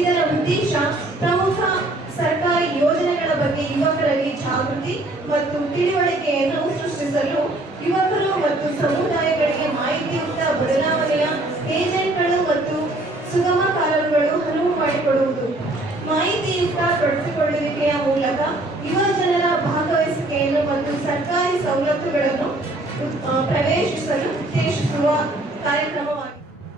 ಇದರ ಉದ್ದೇಶ ಪ್ರಮುಖ ಸರ್ಕಾರಿ ಯೋಜನೆಗಳ ಬಗ್ಗೆ ಯುವಕರಲ್ಲಿ ಜಾಗೃತಿ ಮತ್ತು ತಿಳುವಳಿಕೆಯನ್ನು ಸೃಷ್ಟಿಸಲು ಯುವಕರು ಮತ್ತು ಸಮುದಾಯಗಳಿಗೆ ಮಾಹಿತಿಯುಕ್ತ ಬದಲಾವಣೆಯ ಏಜೆಂಟ್ಗಳು ಮತ್ತು ಸುಗಮಕಾರರುಗಳು ಅನುವು ಮಾಡಿಕೊಡುವುದು. ಮಾಹಿತಿಯುಕ್ತ ಪಡಿಸಿಕೊಳ್ಳುವಿಕೆಯ ಮೂಲಕ ಯುವ ಜನರ ಭಾಗವಹಿಸುವಿಕೆಯನ್ನು ಮತ್ತು ಸರ್ಕಾರಿ ಸವಲತ್ತುಗಳನ್ನು ಪ್ರವೇಶಿಸಲು ಉದ್ದೇಶಿಸುವ ಕಾರ್ಯಕ್ರಮವಾಗಿದೆ.